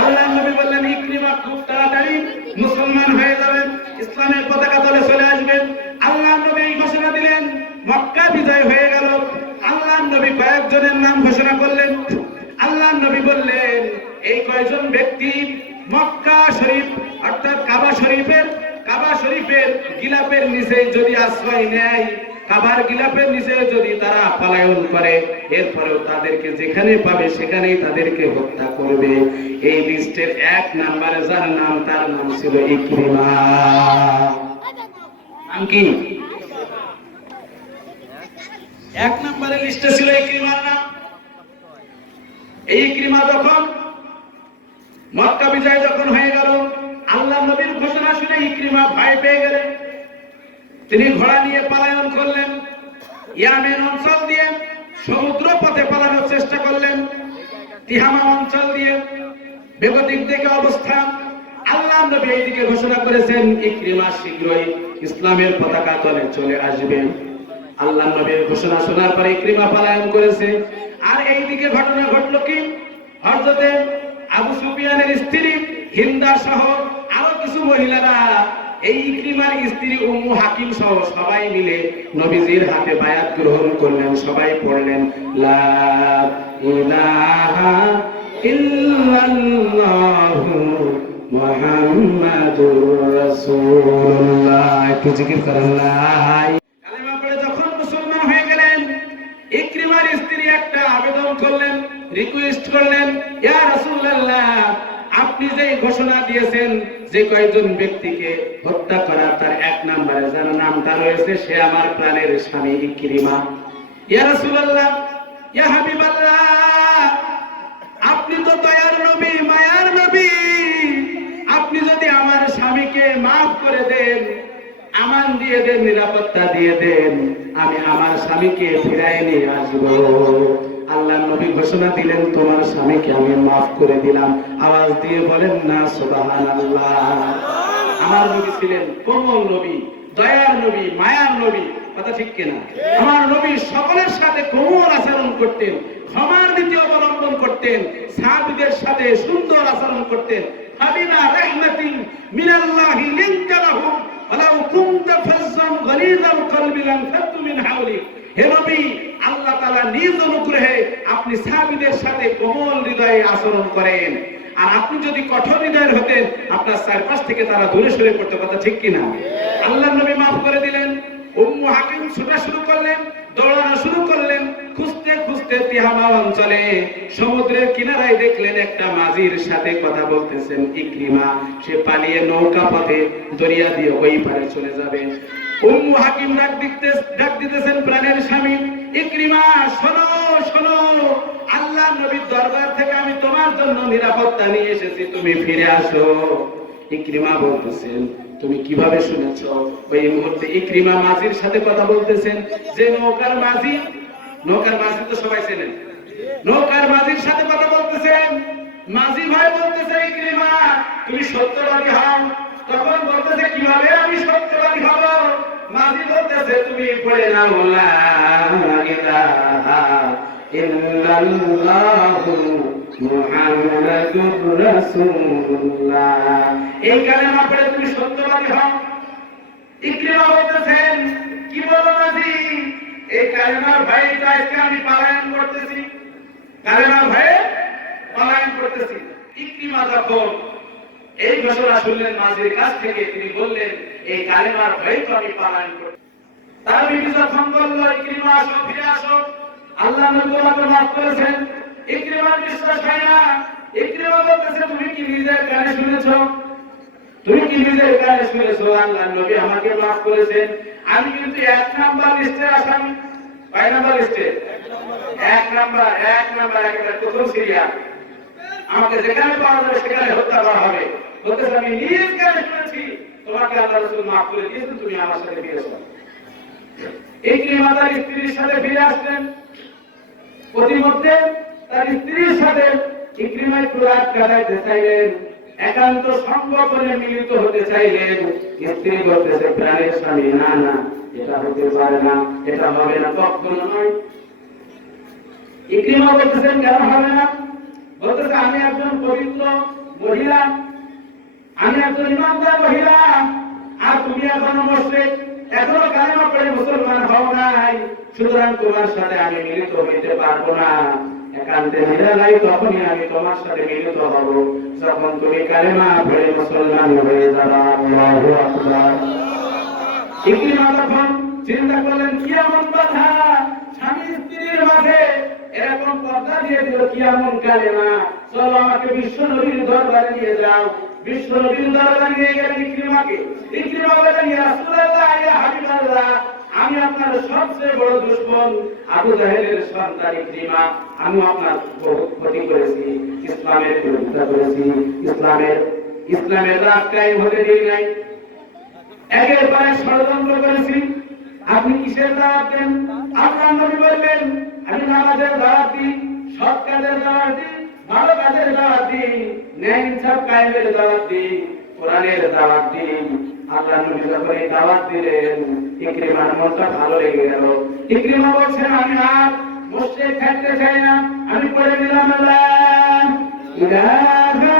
আল্লাহ নবী বললেন ইকরিমা খুব তাড়াতাড়ি মুসলমান হয়ে যাবেন, ইসলামের পতাকা তলে চলে আসবেন। আল্লাহ নবী এই ঘোষণা দিলেন, মক্কা বিজয় হয়ে গেল। আল্লাহ নবী কয়েকজনের নাম ঘোষণা করলেন। আল্লাহ নবী বললেন এই কয়েকজন ব্যক্তি মক্কা শরীফ অর্থাৎ কাবা শরীফের গিলাপের নিচে যদি আশ্রয় নেয়, কাবার গিলাপের নিচে যদি তারা পলায়ন করে, এরপরেও তাদেরকে যেখানে পাবে সেখানেই তাদেরকে হত্যা করবে। এই লিস্টের এক নাম্বারে যার নাম, তার নাম ছিল ইকরিমা। নাম কি? এক নাম্বারে লিস্টে ছিল ইকরিমার নাম। এই ইকরিমা যখন মক্কা বিজয় যখন হয়ে গেল, আল্লাহ নবীর ঘোষণা শুনে ইকরিমা ভয় পেয়ে গেলেন। তিনি ঘোড়া নিয়ে পলায়ন করলেন। ইয়ামেন অঞ্চল দিয়ে সমুদ্র পথে পালানোর চেষ্টা করলেন, তিহামা অঞ্চল দিয়ে বেগতিক দিকে অবস্থা। আল্লাহ নবী এইদিকে ঘোষণা করেছেন ইকরিমা শীঘ্রই ইসলামের পতাকা তলে চলে আসবেন। আল্লাহ নবীর ঘোষণা শোনার পরে ইকরিমা পলায়ন করেছে। আর এইদিকে ঘটনা ঘটলো কি, হযরতে আবু সুফিয়ানের স্ত্রী হিন্দা সহ আরো কিছু মহিলারা এই ইকরিমার স্ত্রী উম্মু হাকিম সহ সবাই মিলে নবীজির হাতে বায়াত গ্রহণ করলেন। সবাই পড়লেন লা ইলাহা ইল্লাল্লাহু মুহাম্মাদুর রাসূলুল্লাহ। একটু জিকির করেন লা। কালেমা পড়ে যখন মুসলমান হয়ে গেলেন, ইকরিমার স্ত্রী একটা আবেদন করলেন, রিকোয়েস্ট করলেন, ইয়া রাসূলুল্লাহ, আপনি যে ঘোষণা দিয়েছেন যে কয়জন ব্যক্তিকে হত্যা করা তার এক নম্বরে যার নামটা রয়েছে সে আমার প্রাণের স্বামী ইকরিমা। ইয়া রাসূলুল্লাহ, ইয়া হাবিবাল্লাহ, আপনি তো দয়ার নবী, মায়ার নবী, আপনি যদি আমার স্বামীকে মাফ করে দেন, আমান দিয়ে দেন, নিরাপত্তা দিয়ে দেন, আমি আমার স্বামীকে ফিরাই নিয়ে আসবো। আল্লাহ নবী ঘোষণা দিলেন তোমার স্বামীকে আমি মাফ করে দিলাম। আওয়াজ দিয়ে বলেন না সুবহানাল্লাহ। আমার নবী ছিলেন কোমল নবী, দয়ার নবী, মায়ার নবী, কথা ঠিক কিনা? আমার নবী সকলের সাথে কোমল আচরণ করতেন, ক্ষমার নীতি অবলম্বন করতেন, সাহাবীদের সাথে সুন্দর আচরণ করতেন। হাবিনা রাহমাতিন মিনাল্লাহি লিনকা লাহুম ওয়ালাউ কুনতা ফাজ্জান গলিযাল কলবি লানফাদ্দু মিন হাওলিক। হে নবী, আল্লাহ তাআলা নিজ অনুগ্রহে আপনি সাহাবীদের সাথে কোমল হৃদয়ে আচরণ করেন। আর আপনি যদি কঠোর হৃদয়ের হতেন আপনার চারপাশ থেকে তারা দূরে সরে পড়তে, কথা ঠিক কিনা? আল্লাহ নবী মাফ করে দিলেন। উম্মু হাকিম ছোটা শুরু করলেন, দৌড়ানো শুরু করলেন। খুঁজতে খুঁজতে তিহামা অঞ্চলে সমুদ্রের কিনারায় দেখলেন একটা মাঝির সাথে কথা বলতেছেন ইকরিমা। সে পালিয়ে নৌকা পথে দরিয়া দিয়ে ওই পারে চলে যাবে। উম্মু হাকিম ডাক দিতেছেন প্রাণের স্বামী ইকরিমা, শোনো শোনো, আল্লাহ নবীর দরবার থেকে আমি তোমার জন্য নিরাপত্তা নিয়ে এসেছি, তুমি ফিরে আসো। ইকরিমা বলতেছেন তুমি কিভাবে শুনেছো? ওই মুহূর্তে ইকরিমা মাঝির সাথে কথা বলতেছেন, যে নৌকার মাঝি তো সবাই চেনেন, নৌকার মাঝির সাথে কথা বলতেছেন। মাঝি ভাই বলতেছে ইকরিমা তুমি সত্যবাদী হও। তখন বলতেছে কিভাবে আমি সত্যবাদী হব? মাঝি বলতেছে তুমি পড়ে নাও লা ইলাহা ইল্লাল্লাহু মুহাম্মাদুর রাসূলুল্লাহ। এই কালেমা পড়ে তুমি সত্যবাদী হও। ইকরিমা বলতেছেন কি বলো মাঝি? এই কালেমার ভয়ে আজকে আমি পলায়ন করতেছি, কালেমার ভয়ে পলায়ন করতেছি। ইকরিমা যখন এই ঘোষণা শুনলেন মাঝির কাছ থেকে, তিনি বললেন এই কালেমার ভয়ে তো আমি পলায়ন করতেছি। তার বিবি যখন বলল ইকরিমা আসো, ফিরে আসো, আল্লাহ নবী তোমাকে মাফ করেছেন। ইকরিমার বিশ্বাস হয় না। ইকরিমা বলতেছে তুমি কি নিজের কানে শুনেছো? তুমি কি নিজের কানে শুনেছো আল্লাহ নবী আমাকে মাফ করেছেন? আমি কিন্তু এক নাম্বার লিস্টে আসামি। কয় নাম্বার লিস্টে? এক নাম্বার একেবারে প্রথম সিরিয়াল। আমাকে যেখানে পাওয়া যাবে সেখানে হত্যা করা হবে। বলতেছে আমি নিজ কানে শুনেছি তোমাকে আল্লাহ রাসূল মাফ করে দিয়েছেন, তুমি আমার সাথে ফিরে এসো। ইকরিমা তার স্ত্রীর সাথে ফিরে আসলেন। প্রতিমধ্যে তার স্ত্রীর সাথে ইকরিমা একটু রাত কাটাইতে চাইলেন, একান্ত সঙ্গ করে মিলিত হতে চাইলেন। স্ত্রী বলতেছে প্রাণের স্বামী না না, এটা হতে পারে না, এটা হবে না, কখনো নয়। ইকরিমা বলতেছেন কেন হবে না? বলতেছে আমি একজন পবিত্র মহিলা, আমি একজন ইমানদার মহিলা, আর তুমি এখনো মুশরিক, এখনো কালেমা পড়ে মুসলমান হও নাই, সুতরাং তোমার সাথে আমি মিলিত হইতে পারবো না। একান্তে নিরালাই তখনই আমি তোমার সাথে মিলিত হব যখন তুমি কালেমা পড়ে মুসলমান হয়ে যাবা। আল্লাহু আকবার। ইকরিমা তখন চিন্তা করলেন কি এমন কথা, স্বামী স্ত্রীর মাঝে এরকম পর্দা দিয়ে দিল, কি এমন কালেমা? চলো আমাকে বিশ্ব নবীর দরবারে নিয়ে যাও। বিশ্ব নবীর দরবারে নিয়ে গেলেন ইকরিমাকে। ইকরিমা বললেন ইয়া রাসূলুল্লাহ, ইয়া হাবিবাল্লাহ, আমি আপনার সবচেয়ে বড় দুশমন আবু জাহেলের সন্তান ইকরিমা। আমি আপনার বহুত ক্ষতি করেছি, ইসলামের বিরোধিতা করেছি, ইসলামের রাজ কায়েম হতে দিই নাই, একের পর এক ষড়যন্ত্র করেছি। আপনি কিসের দাওয়াত দেন? আল্লাহ নবী বললেন, আমি নামাজের দাওয়াত দিই, সৎ কাজের দাওয়াত দিই, ভালো কাজের দাওয়াত দিই, ন্যায় ইনসাফ কায়েমের দাওয়াত দিই, কোরআনের দাওয়াত দিই। আল্লাহ নবী যখন এই দাওয়াত দিলেন, ইকরিমার মনটা ভালো লেগে গেল। ইকরিমা বলছেন, আমি আর মুশরিক থাকতে চাই না, আমি পড়ে দিলাম লা ইলাহা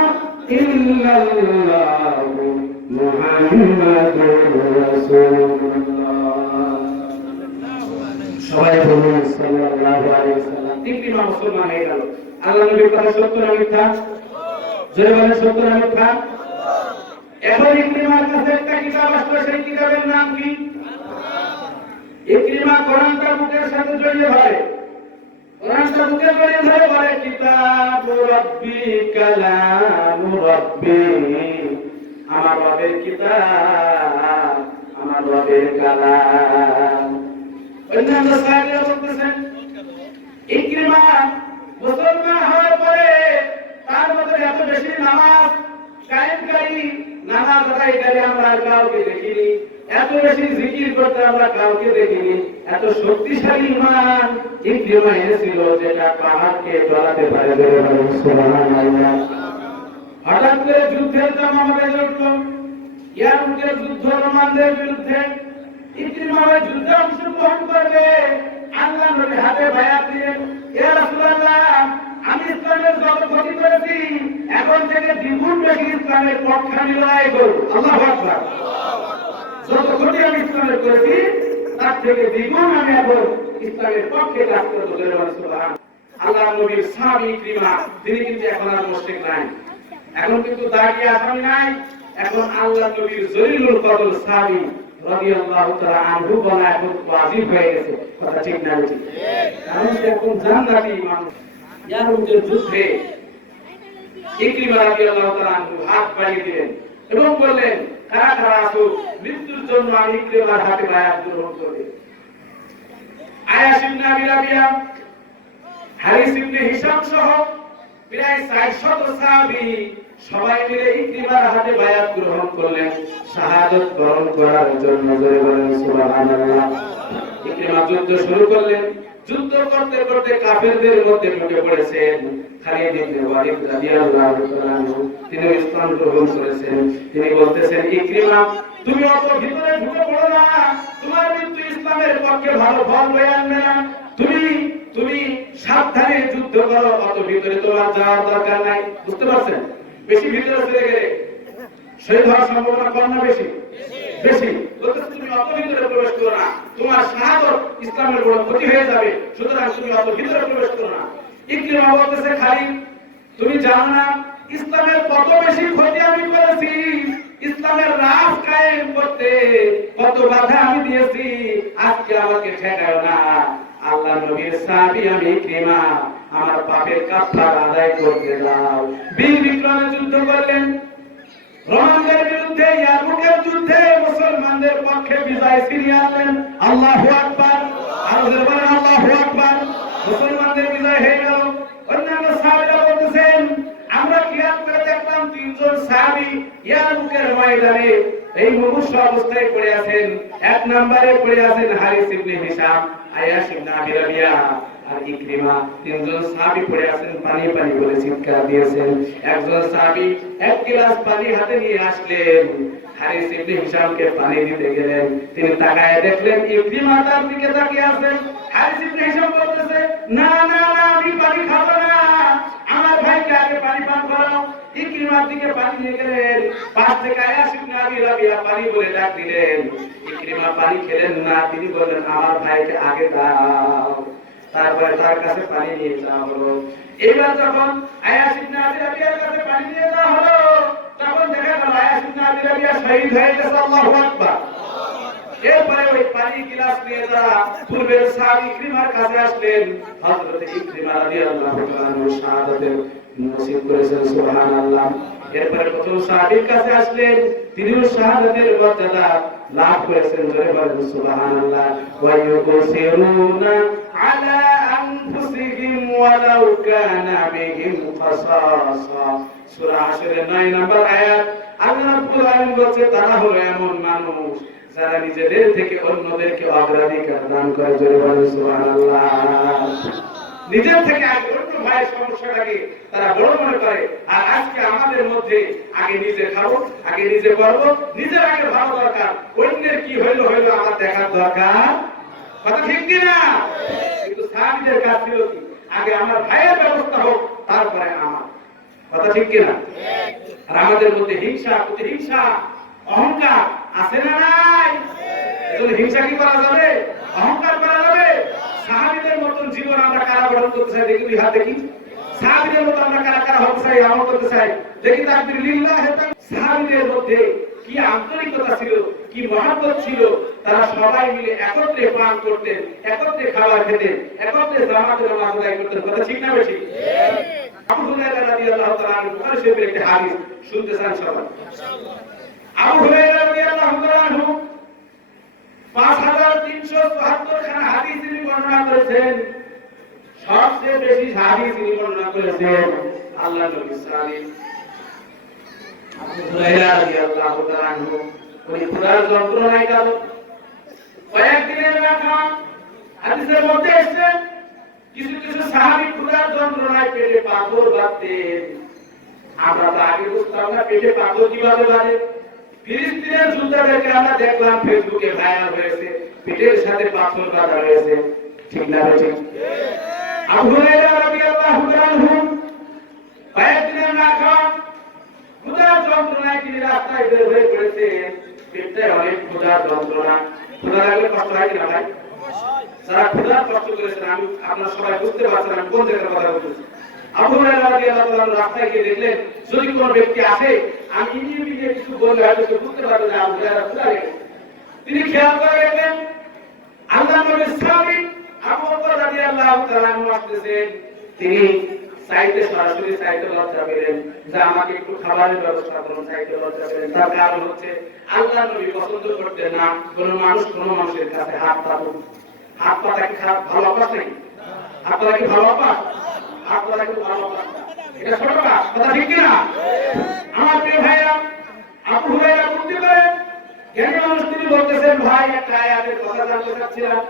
ইল্লাল্লাহ মুহাম্মাদুর রাসূলুল্লাহ। সবাই বলুন সাল্লাল্লাহু আলাইহি ওয়াসাল্লাম। ইকরিমা মুসলমান হয়ে গেল। আল্লাহ নবীর কথা সত্য না মিথ্যা? জোরে বলেন, সত্য না মিথ্যা? এখন ইকরিমার কাছে একটা কিতাব আসলো, সেই কিতাবের নাম কি? ইকরিমা কোরআনটা বুকের সাথে জড়িয়ে ধরে, কোরআনটা বুকে জড়িয়ে ধরে বলে, কিতাবু রাব্বি কালামু রাব্বি, আমার রবের কিতাব, আমার রবের কালাম। অন্যান্য সাহাবীরা বলতেছেন, ইকরিমা মুসলমান হওয়ার পরে তার মধ্যে এত বেশি নামাজ কায়েমকারী, নামাজ আদায়কারী আমরা কাউকে দেখিনি, এত বেশি জিকির করতে আমরা কাউকে দেখিনি, এত শক্তিশালী ঈমান ইকরিমা এনেছিল যেটা পাহাড়কে গলাতে পারে। সুবহানাল্লাহ। হঠাৎ করে যুদ্ধের জামানা বেজে উঠল, ইয়ারমুকের যুদ্ধ রোমানদের বিরুদ্ধে। ইকরিমা ওই যুদ্ধে অংশগ্রহণ করবে। আল্লাহ নবী হাতে বায়াত দিলেন, ইয়া রাসূলুল্লাহ, আমি ইসলামের যত ক্ষতি করেছি, এখন থেকে দ্বিগুণ বেশি ইসলামের পক্ষে আমি লড়াই করব। আল্লাহু আকবার। যত ক্ষতি আমি ইসলামের করেছি, তার থেকে দ্বিগুণ আমি এখন ইসলামের পক্ষে কাজ করব। সুবহানাল্লাহ। আল্লাহ নবীর সাহাবী ইকরিমা, তিনি কিন্তু এখন আর মুশরিক নাই, এখন কিন্তু দাগি আসামি নাই, এখন আল্লাহ নবীর জলিলুল কদর সাহাবী রাদিয়াল্লাহু তাআলা আনহু বলা এখন ওয়াজিব হয়ে গেছে। কথা ঠিক না? ঠিক। কারণ সে এখন জান্নাতি মানুষ। ইয়ারমুকের যুদ্ধে ইকরিমা রাদিয়াল্লাহু তাআলা আনহু হাত বাড়িয়ে দিলেন এবং বললেন, কারা কারা আছো মৃত্যুর জন্য আমি ইকরিমার হাতে বায়াত গ্রহণ করি। আয়াস ইবনে আবি রাবিয়া, হারিস ইবনে হিশাম সহ প্রায় 400 সাহাবী সবাই মিলে ইকরিমার হাতে বায়াত গ্রহণ করলেন শাহাদাত বরণ করার জন্য। জোরে বলেন সুবহানাল্লাহ। ইকরিমা যুদ্ধ শুরু করলেন। যুদ্ধ করতে করতে কাফেরদের মধ্যে ঢুকে পড়েছেন খালিদ ইবনে ওয়ালিদ রাদিয়াল্লাহু তাআলা, তিনি ইসলাম গ্রহণ করেছেন। তিনি বলতেছেন, ইকরিমা তুমি অত ভিতরে ঢুকে পড়ো না, তোমার মৃত্যু ইসলামের পক্ষে ভালো ফল বয়ে আনবে না। তুমি সাবধানে যুদ্ধ করো, অত ভিতরে তোমার যাওয়ার দরকার নাই। বুঝতে পারছেন? বেশি ভিতরে চলে গেলে শহীদ হওয়ার সম্ভাবনা কম না বেশি? বেশি। বলতেছে, তুমি অত ভিতরে প্রবেশ করো না, তোমার শাহাদাত ইসলামের বড় ক্ষতি হয়ে যাবে, সুতরাং তুমি অত ভিতরে প্রবেশ করো না। ইকরিমা বলতেছে, খালিদ তুমি জানো না ইসলামের কত বেশি ক্ষতি আমি করেছি, ইসলামের রাজ কায়েম করতে কত বাধা আমি দিয়েছি, আজকে আমাকে ঠেকাও না। আল্লাহ নবীর সাহাবী আমি ইকরিমা, আমার পাপের কাফারা আদায় করতে দাও। বীর বিক্রমে যুদ্ধ করলেন, রোমানদের বিরুদ্ধে ইয়ারমুকের যুদ্ধে মুসলমানদের পক্ষে বিজয় ছিনিয়ে আনলেন। আল্লাহু আকবার। আর জোরে বলেন আল্লাহু আকবার। মুসলমানদের বিজয় হয়ে গেল। অন্যান্য সাহাবীরা বলতেছেন, আমরা কিয়াম করে দেখলাম 3 জন সাহাবী ইয়ারমুকের ময়দানে এই মুমূর্ষ অবস্থায় পড়ে আছেন। এক নম্বরে পড়ে আছেন হারিস ইবনে হিশাম, আয়াস ইবনে আবি রাবিয়া আর ইকরিমা। 3 জন সাহাবী পড়ে আছেন, পানি পানি বলে চিৎকার দিয়েছেন। একজন সাহাবী এক গ্লাস পানি হাতে নিয়ে আসলেন, হারিস ইবনে হিশামকে পানি দিতে গেলেন। তিনি তাকায় দেখলেন ইকরিমা তার দিকে তাকিয়ে আছেন। হারিস ইবনে হিশাম বলতেছে, না না না, আমি পানি খাবো না, আমার ভাইকে আগে পানি পান করাও। ইকরিমার দিকে পানি নিয়ে গেলেন, পাশ থেকে আয়াস ইবনে আবি রাবিয়া পানি বলে ডাক দিলেন। ইকরিমা পানি খেলেন না, তিনি বললেন, আমার ভাইকে আগে দাও। তারপরে তার কাছে পানি নিয়ে যাওয়া হলো। এবার যখন আয়াস ইবনে আবি রাবিয়ার কাছে পানি নিয়ে যাওয়া হলো, তখন দেখা গেল আয়াস ইবনে আবি রাবিয়া শহীদ হয়ে গেছে। আল্লাহু আকবার। এরপরে ওই পানি গিলাস নিয়ে যারা পূর্বের সাহাবী ইকরিমার কাছে আসলেন, হযরত ইকরিমা রাদিয়াল্লাহু তাআলা শাহাদাতের নসিব করেছেন। সুবহানাল্লাহ। এরপরে প্রথম সাহাবীর কাছে আসলেন, তিনিও শাহাদাতের মর্যাদা লাভ করেছেন। জোরে বলেন সুবহানাল্লাহ। ওয়া ইউসিরুনা আলা আনফুসিহিম ওয়ালাউ কানা বিহিম খাসাসা। সূরা হাশরের 9 নম্বর আয়াত। আল্লাহ রাব্বুল আলামিন বলেন, তারা হলো এমন মানুষ যারা নিজেদের থেকে অন্যদেরকে অগ্রাধিকার দান করে, জোরে বলেন সুবহানাল্লাহ। নিজের থেকে আগে অন্য ভাইয়ের সমস্যাটাকে তারা বড় মনে করে। আর আজকে আমাদের মধ্যে আগে নিজে খাবো, আগে নিজে করবো, নিজের আগে ভালো দরকার, অন্যের কি হইলো হইলো আমার দেখার দরকার। কথা ঠিক কিনা? কিন্তু সাহাবীদের কাজ ছিল কি, আগে আমার ভাইয়ের ব্যবস্থা হোক, তারপরে আমার। কথা ঠিক কিনা? আর আমাদের মধ্যে হিংসা, প্রতিহিংসা, অহংকার আছে না নাই? এজন্য হিংসা কি করা যাবে? অহংকার করা যাবে? সাহাবীদের মতন জীবন আমরা কারা গঠন করতে চাই? দেখি দুই হাত দেখি। সাহাবীদের মতো আমরা কারা কারা হতে চাই, আমল করতে চাই? দেখি তাকবীর লিল্লাহ। সাহাবীদের মধ্যে কি আন্তরিকতা ছিল, কি মহব্বত ছিল। তারা সবাই মিলে একত্রে পান করতেন, একত্রে খাবার খেতেন, একত্রে জামাতের নামাজ আদায় করতেন। কথা ঠিক না বেশি? আবু হুরায়রা রাদিয়াল্লাহু তাআলা আনহু বুখারী শরীফের একটি হাদিস শুনতে চান সবাই? আবু হুরায়রা রাদিয়াল্লাহু তাআলা আনহু 5374 খানা হাদিস তিনি বর্ণনা করেছেন। সবচেয়ে বেশি হাদিস তিনি বর্ণনা করেছেন আল্লাহর নবী সাল্লাল্লাহু আবু হুরায়রা রাদিয়াল্লাহু তাআলা আনহু উনি ক্ষুধার যন্ত্রণায় গেল, কয়েকদিনের রাখা। হাদিসের মধ্যে এসেছে কিছু কিছু সাহাবী ক্ষুধার যন্ত্রণায় পেটে পাথর বাঁধতেন। আমরা তো আগে বুঝতাম না পেটে পাথর কিভাবে বাঁধে। ফিলিস্তিনের যোদ্ধাদেরকে আমরা দেখলাম ফেসবুকে ভাইরাল হয়েছে, পেটের সাথে পাথর বাঁধা হয়েছে। ঠিক না ঠিক? আবু হুরায়রা রাদিয়াল্লাহু তাআলা আনহু কয়েকদিনের রাখা ক্ষুধার যন্ত্রণায় তিনি রাস্তায় বের হয়ে পড়েছেন। পেটে অনেক ক্ষুধার যন্ত্রণা। ক্ষুধা লাগলে কষ্ট হয় কিনা ভাই? যারা ক্ষুধার কষ্ট করেছেন, আমি আপনারা সবাই বুঝতে পারছেন আমি কোন জায়গার কথা বলতেছি। আবু হুরায়রা রাদিয়াল্লাহু তাআলা রাস্তায় গিয়ে দেখলেন যদি কোনো ব্যক্তি আসে, আমি ইমিডিয়েটলি কিছু বললে হয়তো সে বুঝতে পারবে যে আবু হুরায়রা ক্ষুধা লেগেছে। তিনি খেয়াল করে দেখলেন আল্লাহর নবী সাহাবী আবু বকর রাদিয়াল্লাহু তাআলা আনহু আসতেছেন। তিনি চাইতে সরাসরি চাইতে লজ্জা পেলেন যে আমাকে একটু খাবারের ব্যবস্থা করুন, চাইতে লজ্জা পেলেন। তার কারণ হচ্ছে আল্লাহর নবী পছন্দ করতেন না কোন মানুষ কোন মানুষের কাছে হাত পাতুক। হাত পাতা কি খারাপ, ভালো অভ্যাস নাকি? হাত পাতা কি ভালো অভ্যাস? হাত পাতা কি ভালো অভ্যাস? এটা ছোট কাজ। কথা ঠিক কিনা? আমার প্রিয় ভাইরা, আবু হুরায়রা বুঝতে পারেন জ্ঞানী মানুষ, তিনি বলতেছেন ভাই একটা আয়াতের কথা জানতে চাচ্ছিলাম।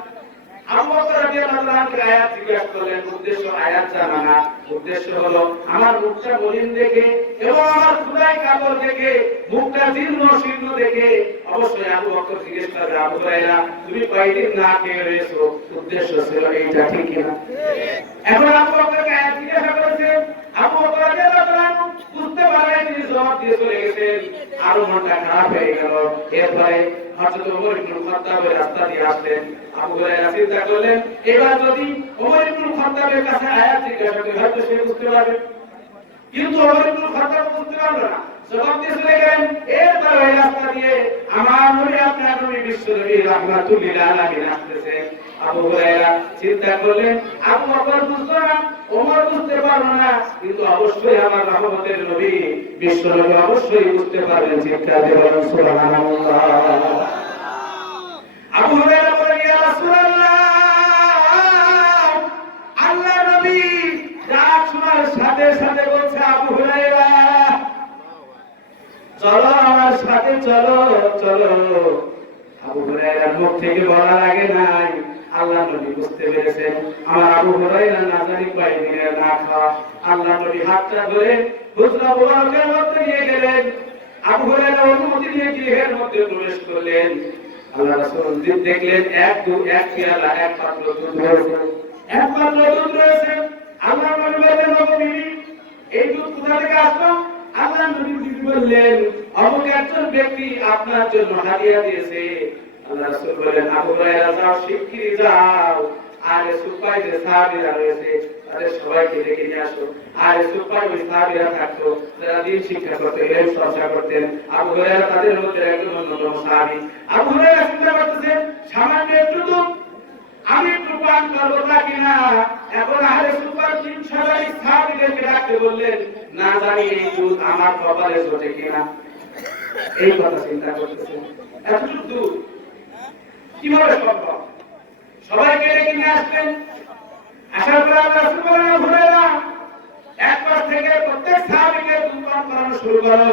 আবু বকর রাদিয়াল্লাহু তাআলা আনহু আয়াত জিজ্ঞাসা করলেন। উদ্দেশ্য আয়াত জানা না, উদ্দেশ্য হলো আমার মুখটা মলিন দেখে এবং আমার ক্ষুধায় কাতর দেখে, মুখটা জীর্ণ শীর্ণ দেখে অবশ্যই আবু বকর জিজ্ঞেস করবে আবু হুরায়রা তুমি কয়দিন না খেয়ে রয়েছো? উদ্দেশ্য ছিল এইটা, ঠিক কিনা? এখন আবু বকরকে আয়াত জিজ্ঞাসা করেছেন। আবু বকর রাদিয়াল্লাহু তাআলা আনহু বুঝতে পারলেন, তিনি জবাব দিয়ে চলে গেছেন। আরো মনটা খারাপ হয়ে গেল। এরপরে হযরত ওমর ইবনে খাত্তাব রাস্তা দিয়ে আসলেন। আবু হুরায়রা চিন্তা করলেন এবার যদি ওমর ইবনে খাত্তাবের কাছে আয়াত জিজ্ঞাসা করি হয়তো সে বুঝতে পারবে, কিন্তু ওমর ইবনে খাত্তাব বুঝতে পারল না। জবাব দিয়ে চলে গেলেন। এরপরে ওই রাস্তা দিয়ে আমার নবী আপনার নবী বিশ্বনবী রাহমাতুল লিল আলামিন আসতেছেন। আবু হুরায়রা চিন্তা করলেন আবু বকর বুঝলো না, ওমর বুঝতে পারলো না, কিন্তু অবশ্যই আমার রহমতের নবী বিশ্বনবী অবশ্যই বুঝতে পারবেন। চিৎকার দিয়ে বলেন সুবহানাল্লাহ। আবু হুরায়রা বলেন ইয়া রাসূলুল্লাহ, আল্লাহর নবী ডাক শোনার সাথে সাথে বলছে আবু হুরায়রা চলো আমার সাথে চলো চলো। আবু হুরায়রার মুখ থেকে বলা লাগে নাই, আল্লাহর নবী বুঝতে পেরেছেন আমার আবু হুরায়রা না জানি কয়দিনের না খাওয়া। আল্লাহর নবী হাতটা ধরে হুজরা মুবারকের মধ্যে নিয়ে গেলেন। আবু হুরায়রা অনুমতি নিয়ে গৃহের মধ্যে প্রবেশ করলেন। আল্লাহ রাসূল দেখলেন এক পেয়ালা, এক পাত্র দুধ রয়েছে, এক পাত্র দুধ রয়েছে। আল্লাহর নবী বললেন ওগো বিবি এই দুধ কোথা থেকে আসলো? আল্লাহর নবী বিবি বললেন অমুক একজন ব্যক্তি আপনার জন্য হাদিয়া দিয়েছে। আল্লাহ রাসূল বলেন আবু হুরায়রা যাও, শিগগিরই যাও, আর সুপাই যে সাহাবীরা রয়েছে তাদের সবাইকে ডেকে নিয়ে আসো। আর সুপাই ওই সাহাবীরা থাকতো যারা দিন শিক্ষা করতে ইলম চর্চা করতেন। আবু হুরায়রা তাদের মধ্যে একজন অন্যতম সাহাবী। আবু হুরায়রা চিন্তা করতেছেন সামান্য একটু দুধ আমি একটু পান করবো তা কিনা। এখন আহলে সুপার ৩০০ সাহাবীদেরকে ডাকতে বললেন না জানি এই দুধ আমার কপালে জোটে কিনা। এই কথা চিন্তা করতেছেন এতটুকু দুধ কিভাবে সম্ভব? সবাইকে ডেকে নিয়ে আসবেন। আসার পর আল্লাহ রাসূল বলেন হুরায়রা এক পাশ থেকে প্রত্যেক সাহাবীকে দুধ পান করানো শুরু করো।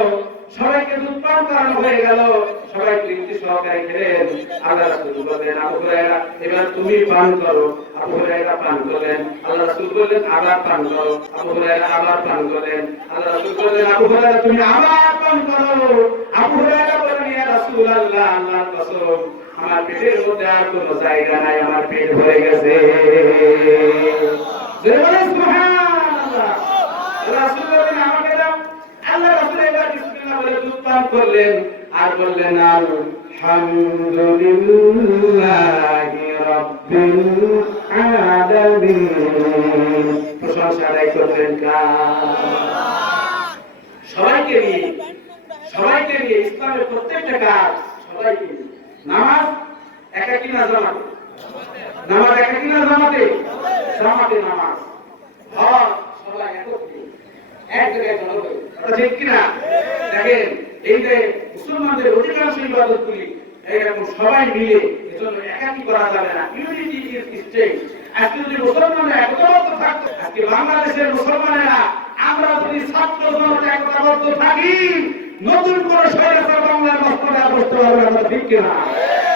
সবাইকে দুধ পান করানো হয়ে গেল, সবাই তৃপ্তি সহকারে খেলেন। আল্লাহ রাসূল বললেন, আবু হুরায়রা এবার তুমি পান করো। আবু হুরায়রা পান করলেন। আল্লাহ রাসূল বললেন, আবার পান করো। আবু হুরায়রা আবার পান করলেন। আল্লাহ রাসূল বললেন, আবু হুরায়রা তুমি আবার পান করো। আবু হুরায়রা বললেন, ইয়া রাসূলুল্লাহ, আল্লাহর কসম আমার পেটের মধ্যে আর কোনো জায়গা নাই, আমার পেট ভরে গেছে। সুবহানাল্লাহ। রাসূল বললেন, আমাকে দাও। আল্লাহ রাসূল এবার বিসমিল্লাহ বলে দুধ পান করলেন আর বললেন, আলহামদুলিল্লাহি রাব্বিল আলামিন। প্রশংসা আদায় করলেন সবাইকে নিয়ে, সবাইকে নিয়ে ইসলামের প্রত্যেকটা কাজ সবাইকে নিয়ে। নামাজ একাকী না জামাতে? নামাজ একাকী না জামাতে? জামাতে নামাজ। হজ সবাই একত্রে এক জায়গায় জড়ো হয়ে, কথা ঠিক কিনা? দেখেন এই যে মুসলমানদের অধিকাংশ ইবাদতগুলি এইরকম সবাই মিলে, এজন্য একাকী করা যাবে না। Unity is strength. আজকে যদি মুসলমানরা একতাবদ্ধ থাকতো, আজকে বাংলাদেশের মুসলমানেরা আমরা যদি ছাত্র জনতা একতাবদ্ধ থাকি, নতুন করে স্বৈরাচার বাংলার বাস্তবায়ন করতে পারবে না, ঠিক কিনা?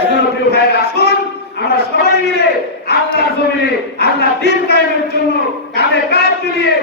এজন্য প্রিয় ভাইরা, আসুন আমরা সবাই মিলে আল্লাহর জমিনে আল্লাহ দ্বীন কায়েমের জন্য কাঁধে কাঁধ মিলিয়ে